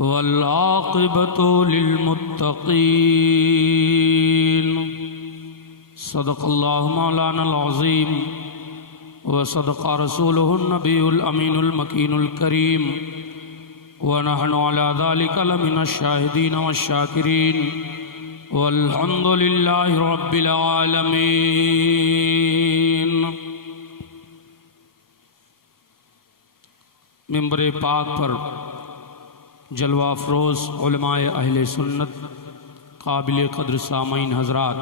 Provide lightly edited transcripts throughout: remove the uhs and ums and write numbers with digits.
والعاقبة للمتقين صدق الله مولانا العظيم وصدق رسوله النبي الأمين المكين الكريم ونحن على ذلك لمن الشاهدين والشاكرين والحمد لله رب العالمين۔ ممبر پاک پر جلوہ افروز علماء اہل سنت، قابل قدر سامعین حضرات،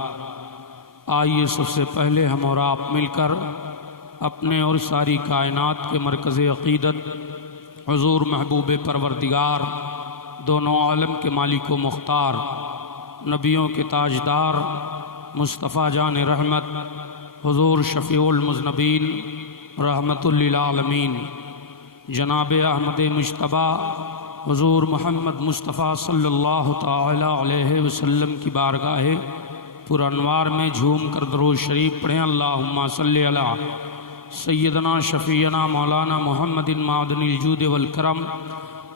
آئیے سب سے پہلے ہم اور آپ مل کر اپنے اور ساری کائنات کے مرکز عقیدت حضور محبوب پروردگار، دونوں عالم کے مالک و مختار، نبیوں کے تاجدار، مصطفیٰ جان رحمت، حضور شفیع المذنبین، رحمت للعالمین، جناب احمد مجتبیٰ حضور محمد مصطفیٰ صلی اللہ تعالی علیہ وسلم کی بارگاہ پر انوار میں جھوم کر درود شریف پڑھیں۔ اللہم صلی علی سیدنا شفیعنا مولانا محمد معدن الجود والکرم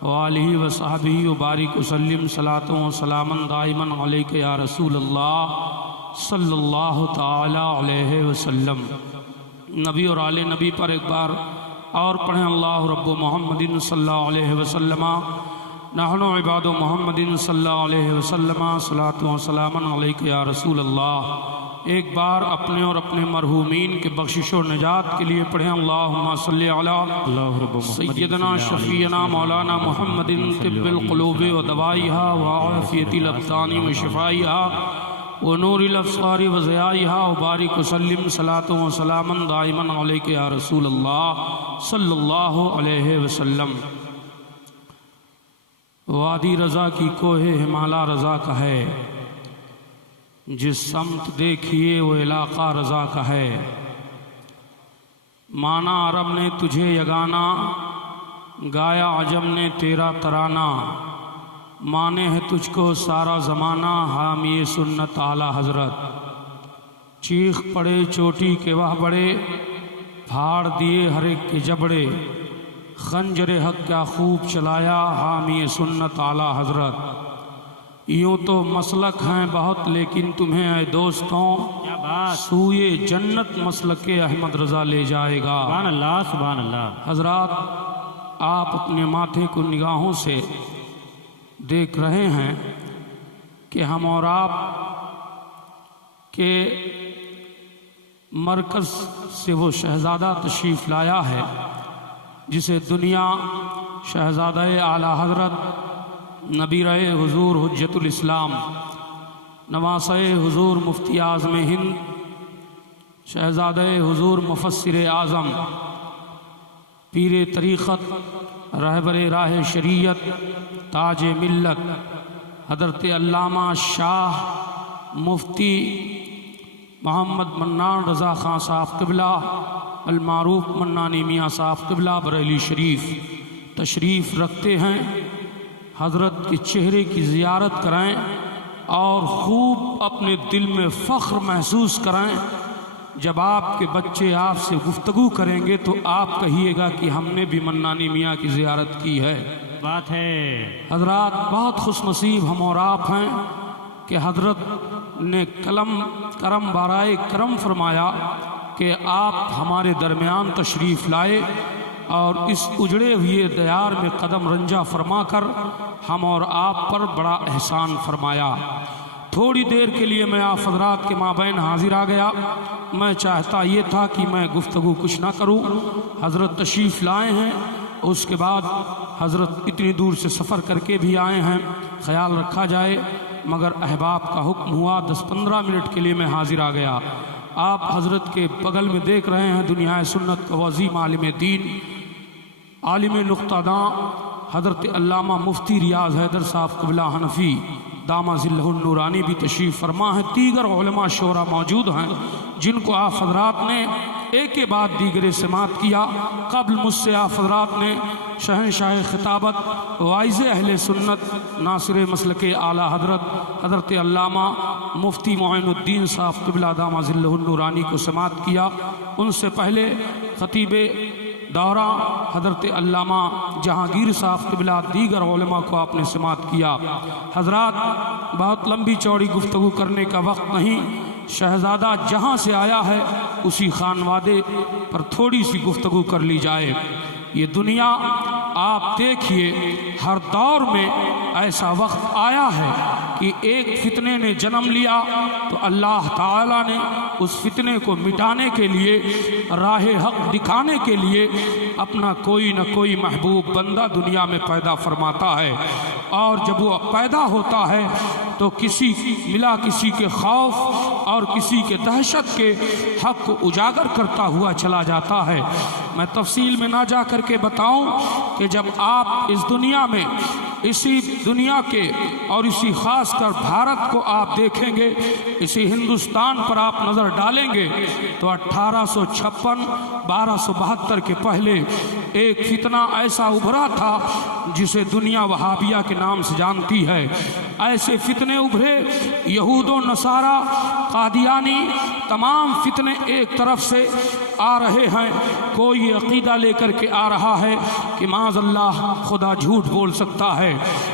وآلہ وصحبہ وبارک وسلم صلاۃ و سلاما دائما علیک یا رسول اللہ صلی اللہ تعالی علیہ وسلم۔ نبی اور آل نبی پر ایک بار اور پڑھیں۔ اللہ رب محمد صلی اللہ علیہ وسلم نحن عباد محمد صلی اللہ علیہ وسلم صلاۃ و سلاما علیک یا رسول اللہ۔ ایک بار اپنے اور اپنے مرحومین کے بخشش و نجات کے لیے پڑھیں۔ اللہم صلی علی سیدنا شفیعنا مولانا محمد طب القلوب و دوائیہا وعافیت الابدان و شفائیہا ونور الابصار و ضیائیہا وبارک وسلم صلاۃ و سلاما دائما علیک یا رسول اللہ صلی اللہ علیہ وسلم۔ وادی رضا کی کوہ ہمالا رضا کا ہے، جس سمت دیکھیے وہ علاقہ رضا کا ہے۔ مانا عرب نے تجھے یگانا، گایا عجم نے تیرا ترانہ، مانے ہے تجھ کو سارا زمانہ حامی سنت اعلیٰ حضرت۔ چیخ پڑے چوٹی کے وہ بڑے، پھاڑ دیے ہر ایک کے جبڑے، خنجر حق کیا خوب چلایا حامی سنت اعلیٰ حضرت۔ یوں تو مسلک ہیں بہت لیکن تمہیں اے دوستوں سوئے جنت مسلک احمد رضا لے جائے گا۔ سبحان اللہ سبحان اللہ۔ حضرات، آپ اپنے ماتھے کو نگاہوں سے دیکھ رہے ہیں کہ ہم اور آپ کے مرکز سے وہ شہزادہ تشریف لایا ہے جسے دنیا شہزادہ اعلیٰ حضرت نبیر حضور حجت الاسلام، نواسہ حضور مفتی اعظم ہند، شہزادہ حضور مفسر اعظم، پیر طریقت، رہبر راہ شریعت، تاج ملت، حضرت علامہ شاہ مفتی محمد منان رضا خان صاحب قبلہ المعروف منانی میاں صاحب قبلہ بریلی شریف تشریف رکھتے ہیں۔ حضرت کے چہرے کی زیارت کرائیں اور خوب اپنے دل میں فخر محسوس کرائیں۔ جب آپ کے بچے آپ سے گفتگو کریں گے تو آپ کہیے گا کہ ہم نے بھی منانی میاں کی زیارت کی ہے۔ بات ہے حضرات، بہت خوش نصیب ہم اور آپ ہیں کہ حضرت نے کرم بارائے کرم فرمایا کہ آپ ہمارے درمیان تشریف لائے اور اس اجڑے ہوئے دیار میں قدم رنجہ فرما کر ہم اور آپ پر بڑا احسان فرمایا۔ تھوڑی دیر کے لیے میں آپ حضرات کے مابین حاضر آ گیا۔ میں چاہتا یہ تھا کہ میں گفتگو کچھ نہ کروں، حضرت تشریف لائے ہیں، اس کے بعد حضرت اتنی دور سے سفر کر کے بھی آئے ہیں، خیال رکھا جائے، مگر احباب کا حکم ہوا 10-15 منٹ کے لیے میں حاضر آ گیا۔ آپ حضرت کے بغل میں دیکھ رہے ہیں دنیا سنت کا عظیم عالم دین، عالم نقطہ داں حضرت علامہ مفتی ریاض حیدر صاحب قبلہ حنفی دامہ ظلہ النورانی بھی تشریف فرما ہے۔ دیگر علماء شعراء موجود ہیں جن کو آپ حضرات نے ایک کے بعد دیگر سماعت کیا۔ قبل مجھ سے آپ حضرات نے شہنشاہ خطابت، وائز اہل سنت، ناصر مسلک اعلیٰ حضرت علامہ مفتی معین الدین صاحب قبلہ دامہ ظلہ النورانی کو سماعت کیا۔ ان سے پہلے خطیب دورہ حضرت علامہ جہانگیر صاحب قبلہ دیگر علماء کو آپ نے سماعت کیا۔ حضرات، بہت لمبی چوڑی گفتگو کرنے کا وقت نہیں، شہزادہ جہاں سے آیا ہے اسی خانوادے پر تھوڑی سی گفتگو کر لی جائے۔ یہ دنیا آپ دیکھیے ہر دور میں ایسا وقت آیا ہے کہ ایک فتنے نے جنم لیا تو اللہ تعالیٰ نے اس فتنے کو مٹانے کے لیے، راہ حق دکھانے کے لیے اپنا کوئی نہ کوئی محبوب بندہ دنیا میں پیدا فرماتا ہے، اور جب وہ پیدا ہوتا ہے تو کسی کے خوف اور کسی کے دہشت کے حق کو اجاگر کرتا ہوا چلا جاتا ہے۔ میں تفصیل میں نہ جا کر کے بتاؤں کہ جب آپ اس دنیا میں، اسی دنیا کے اور اسی خاص کر بھارت کو آپ دیکھیں گے، اسی ہندوستان پر آپ نظر ڈالیں گے تو 1856 1272 کے پہلے ایک فتنہ ایسا ابھرا تھا جسے دنیا وہابیہ کے نام سے جانتی ہے۔ ایسے فتنے ابھرے، یہود و نصارہ، قادیانی، تمام فتنے ایک طرف سے آ رہے ہیں۔ کوئی عقیدہ لے کر کے آ رہا ہے کہ معاذ اللہ خدا جھوٹ بول سکتا ہے،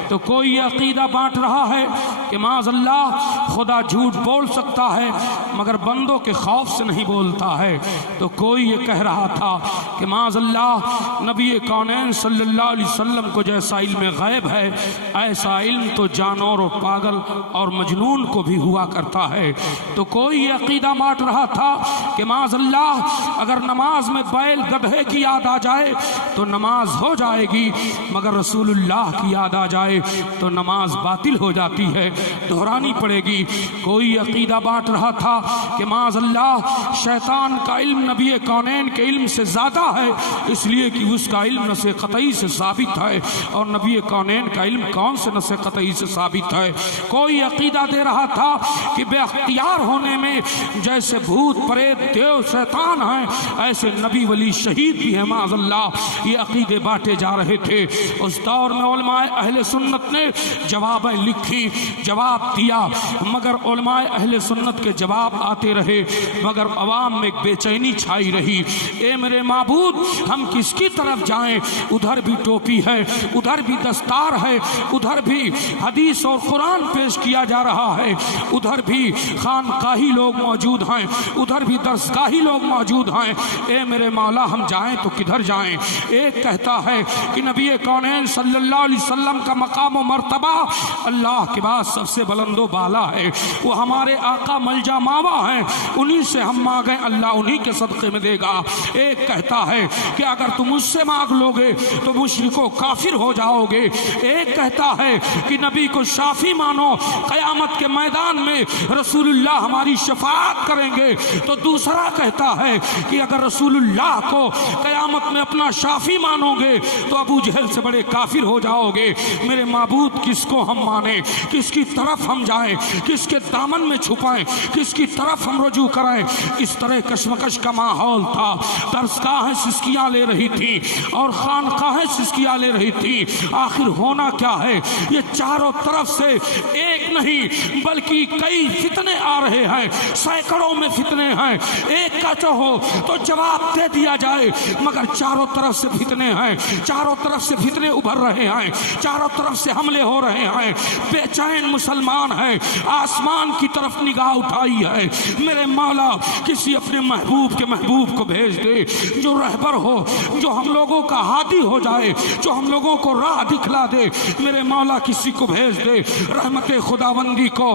تو کوئی عقیدہ بانٹ رہا ہے کہ معاذ اللہ خدا جھوٹ بول سکتا ہے مگر بندوں کے خوف سے نہیں بولتا ہے، تو کوئی یہ کہہ رہا تھا کہ معاذ اللہ نبی کونین صلی اللہ علیہ وسلم کو جیسا علم غیب ہے ایسا علم تو جانور و پاگل اور مجنون کو بھی ہوا کرتا ہے، تو کوئی یہ عقیدہ بانٹ رہا تھا کہ معاذ اللہ اگر نماز میں بیل گدھے کی یاد آ جائے تو نماز ہو جائے گی، مگر رسول اللہ کی یاد آ جائے تو نماز باطل ہو جاتی ہے، دہرانی پڑے گی۔ کوئی عقیدہ بانٹ رہا تھا کہ معاذ اللہ شیطان کا علم نبی کونین کے علم سے زیادہ ہے، اس لیے کہ اس کا علم نص قطعی سے ثابت ہے، اور نبی کونین کا علم کون سے نص قطعی سے ثابت ہے۔ کوئی عقیدہ دے رہا تھا کہ بے اختیار ہونے میں جیسے بھوت پریت دیو شیطان ہیں ایسے نبی ولی شہید بھی ہیں معاذ اللہ، یہ عقیدے بانٹے جا رہے تھے۔ اس دور میں علماء اہل سنت نے جوابیں لکھی، جواب دیا، مگر علماء اہل سنت کے جواب آتے رہے مگر عوام میں ایک بے چینی چھائی رہی۔ اے میرے معبود، ہم کس کی طرف جائیں؟ ادھر بھی ٹوپی ہے، ادھر بھی دستار ہے، ادھر بھی حدیث اور قرآن پیش کیا جا رہا ہے، ادھر بھی خانقاہی لوگ موجود ہیں، ادھر بھی درسگاہی لوگ موجود ہیں، اے میرے مولا ہم جائیں تو کدھر جائیں؟ ایک کہتا ہے کہ نبی کونین صلی اللہ علیہ وسلم کا مقام و مرتبہ اللہ کے بعد سب سے بلند و بالا ہے، وہ ہمارے آقا ملجا ماوا ہیں، انہی سے ہم مانگیں اللہ انہی کے صدقے میں دے گا۔ ایک کہتا ہے کہ اگر تم اس سے مانگ لوگے تو مشرکو کافر ہو جاؤ گے۔ ایک کہتا ہے کہ نبی کو شافی مانو، قیامت کے میدان میں رسول اللہ ہماری شفاعت کریں گے، تو دوسرا کہتا ہے کہ اگر رسول اللہ کو قیامت میں اپنا شافی مانو گے تو ابو جہل سے بڑے کافر ہو جاؤ گے۔ میرے معبود کس کو ہم مانیں؟ کس کی طرف ہم جائیں؟ کس کے دامن میں چھپائیں؟ کس کی طرف ہم رجوع کریں؟ اس طرح کشمکش کا ماحول تھا، درسگاہیں سسکیاں لے رہی تھی اور خانقاہیں سسکیاں لے رہی تھی۔ آخر ہونا کیا ہے؟ یہ چاروں طرف سے ایک نہیں بلکہ کئی فتنے آ رہے ہیں، سینکڑوں میں فتنے ہیں۔ ایک کا چاہو تو جواب دے دیا جائے مگر چاروں طرف سے فتنے ہیں، چاروں طرف سے فتنے ابھر رہے ہیں، چاروں طرف سے حملے ہو رہے ہیں۔ بے چین مسلمان ہیں، آسمان کی طرف نگاہ اٹھائی ہے، میرے مولا کسی اپنے محبوب کے محبوب کو بھیج دے جو رہبر ہو، جو ہم لوگوں کا ہادی ہو جائے، جو ہم لوگوں کو راہ دکھلا دے۔ میرے مولا کسی کو بھیج دے، رحمت خداوندی کو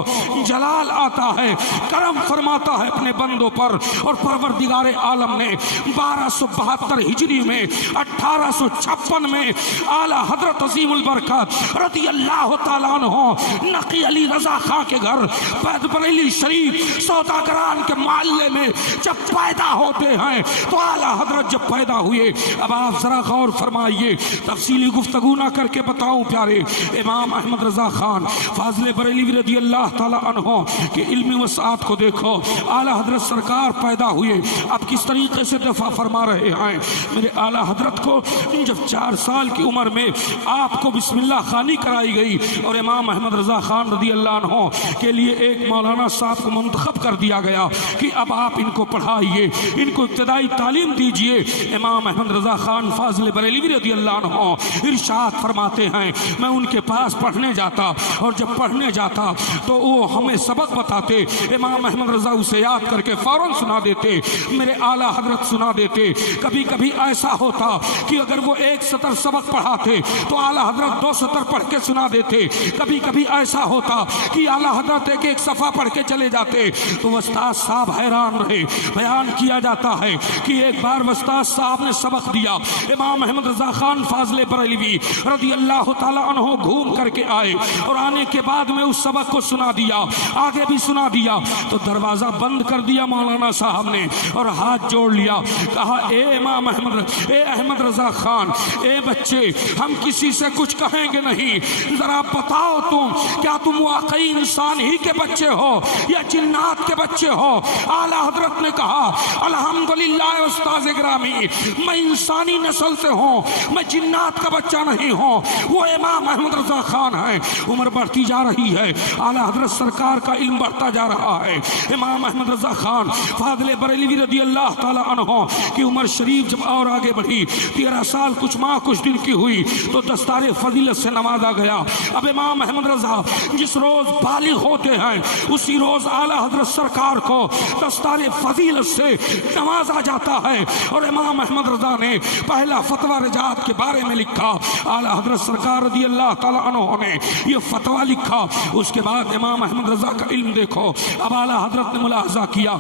جلال آتا ہے، کرم فرماتا ہے اپنے بندوں پر، اور پروردگار عالم نے 1272 ہجری میں 1856 میں اعلی حضرت عظیم البرکات رضی اللہ تعالیٰ عنہ نقی علی رضا خان کے گھر بریلی شریف سوداگران کے محلے میں جب پیدا ہوتے ہیں تو اعلی حضرت جب پیدا ہوئے، اب آپ ذرا غور فرمائیے، تفصیلی گفتگو نہ کر کے بتاؤں پیارے، امام احمد رضا خان فاضل بریلوی رضی اللہ تعالیٰ عنہ کہ علم وسعت کو دیکھو، اعلی حضرت سرکار پیدا ہوئے، اب کس طریقے سے دفاع فرما رہے ہیں۔ میرے اعلی حضرت کو جب 4 سال کی عمر میں آپ کو بسم اللہ خوانی کرائی گئی اور امام احمد رضا خان خان رضی اللہ عنہ کے لیے ایک مولانا صاحب کو منتخب کر دیا گیا کہ اب آپ ان کو پڑھائیے، ان کو ابتدائی تعلیم دیجئے۔ امام احمد رضا خان فاضل بریلوی رضی اللہ عنہ ارشاد فرماتے ہیں میں ان کے پاس پڑھنے جاتا، اور جب پڑھنے جاتا تو وہ ہمیں سبق بتاتے، امام احمد رضا اسے یاد کر کے فوراً سنا دیتے، میرے اعلیٰ حضرت سنا دیتے۔ کبھی کبھی ایسا ہوتا کہ اگر وہ ایک سطر سبق پڑھاتے تو اعلیٰ حضرت 2 سطر پڑھ کے سنا دیتے۔ کبھی کبھی ایسا ہوتا کہ اعلیٰ حضرت ایک ایک صفحہ پڑھ کے چلے جاتے تو استاد صاحب حیران رہے۔ بیان کیا جاتا ہے کہ ایک بار استاد صاحب نے سبق دیا، امام احمد رضا خان فاضل بریلوی رضی اللہ تعالیٰ عنہ گھوم کر کے آئے، اور آنے کے بعد میں اس سبق کو سنا دیا، آگے بھی سنا دیا، تو دروازہ بند کر دیا مولانا صاحب نے اور ہاتھ جوڑ لیا، کہا اے امام احمد، اے احمد رضا خان، اے بچے، ہم کسی سے کچھ کہیں گے نہیں، ذرا بتاؤ کیا تم واقعی انسان ہی کے بچے ہو یا جنات کے بچے ہو؟ اعلیٰ حضرت نے کہا الحمدللہ استاذ گرامی، میں انسانی نسل سے ہوں، میں جنات کا بچہ نہیں ہوں۔ وہ امام احمد رضا خان ہے۔ عمر بڑھتی جا رہی ہے، اعلیٰ حضرت سرکار کا علم بڑھتا جا رہا ہے۔ امام احمد رضا خان فاضل بریلوی رضی اللہ تعالیٰ عنہ کی عمر شریف جب اور آگے بڑھی، 13 سال کچھ ماہ کچھ دن کی ہوئی تو دستار فضیلت سے نوازا گیا۔ اب امام احمد رضا جس روز بالغ ہوتے ہیں اسی روز اعلیٰ حضرت سرکار کو دستار فضیلت سے نوازا جاتا ہے، اور امام احمد رضا نے پہلا فتویٰ رجعت کے بارے میں لکھا۔ اعلیٰ حضرت سرکار رضی اللہ تعالیٰ عنہ نے یہ فتویٰ لکھا۔ اس کے بعد امام احمد رضا کا علم دیکھو، اب اعلیٰ حضرت نے ملاحظہ کیا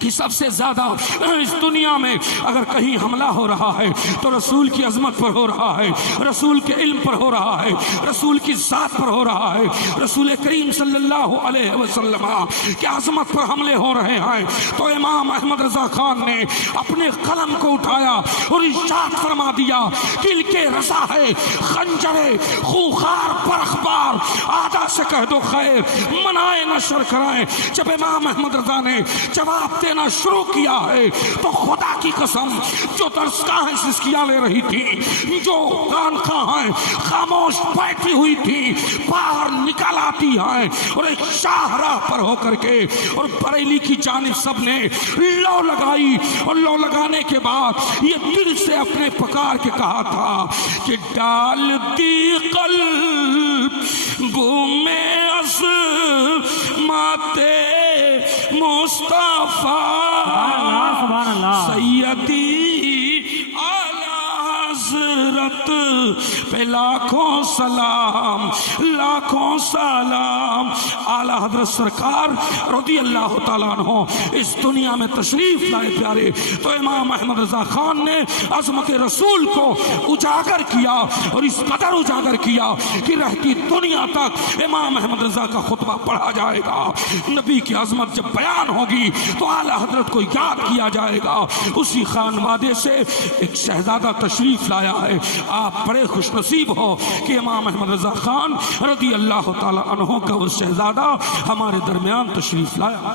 کہ سب سے زیادہ اس دنیا میں اگر کہیں حملہ ہو رہا ہے تو رسول کی عظمت پر ہو رہا ہے، رسول کے علم پر ہو رہا ہے، رسول کی ذات پر ہو رہا ہے، رسول کریم صلی اللہ علیہ وسلم کی عظمت پر حملے ہو رہے ہیں۔ تو امام احمد رضا خان نے اپنے قلم کو اٹھایا اور ارشاد فرما دیا، دل کے رضا ہے خنجر خوخار پر اخبار، آدھا سے کہہ دو خیر منائے نہ شر کرائیں۔ جب امام احمد رضا نے جواب دینا شروع کیا ہے تو خدا کی قسم جو درسگاہیں سسکیاں لے رہی تھی، جو خانقاہیں خاموش بیٹھی ہوئی تھی، باہر نکل آتی ہیں اور ایک شاہراہ پر ہو کر کے اور بریلی کی جانب سب نے لو لگائی، اور لو لگانے کے بعد یہ دل سے اپنے پکار کے کہا تھا کہ ڈال دی قلب میں عظمت مصطفیٰ سیدی اعلیٰ حضرت پہ لاکھوں سلام، لاکھوں سلام۔ اعلیٰ حضرت سرکار رضی اللہ تعالیٰ عنہ اس دنیا میں تشریف لائے پیارے، تو امام احمد رضا خان نے عظمت رسول کو اجاگر کیا، اور اس قدر اجاگر کیا کہ رہتی دنیا تک امام احمد رضا کا خطبہ پڑھا جائے گا۔ نبی کی عظمت جب بیان ہوگی تو اعلیٰ حضرت کو یاد کیا جائے گا۔ اسی خانوادے سے ایک شہزادہ تشریف لایا ہے۔ آپ بڑے خوش نصیب ہو کہ امام احمد رضا خان رضی اللہ تعالی عنہ کا وہ شہزادہ ہمارے درمیان تشریف لایا۔